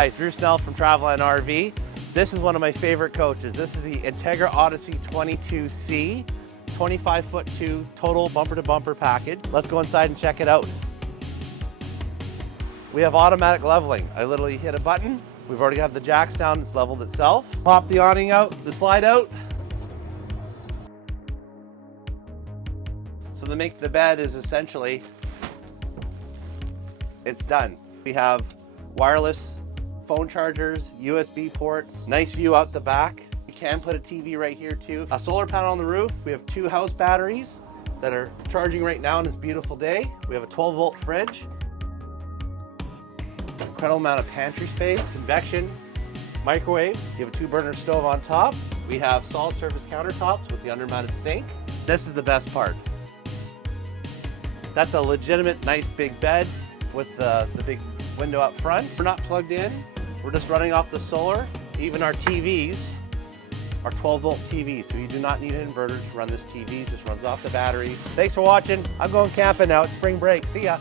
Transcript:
Hi, Drew Snell from Traveland RV. This is one of my favorite coaches. This is the Entegra Odyssey 22C, 25'2" total bumper-to-bumper package. Let's go inside and check it out. We have automatic leveling. I literally hit a button. We've already got the jacks down, it's leveled itself. Pop the awning out, the slide out. So to make the bed is essentially, it's done. We have wireless phone chargers, USB ports, nice view out the back. You can put a TV right here too. A solar panel on the roof. We have 2 house batteries that are charging right now on this beautiful day. We have a 12-volt fridge. Incredible amount of pantry space, convection, microwave. You have a 2-burner stove on top. We have solid surface countertops with the under-mounted sink. This is the best part. That's a legitimate nice big bed with the big window up front. We're not plugged in. We're just running off the solar. Even our TVs are 12-volt TVs, so you do not need an inverter to run this TV. It just runs off the batteries. Thanks for watching. I'm going camping now. It's spring break. See ya.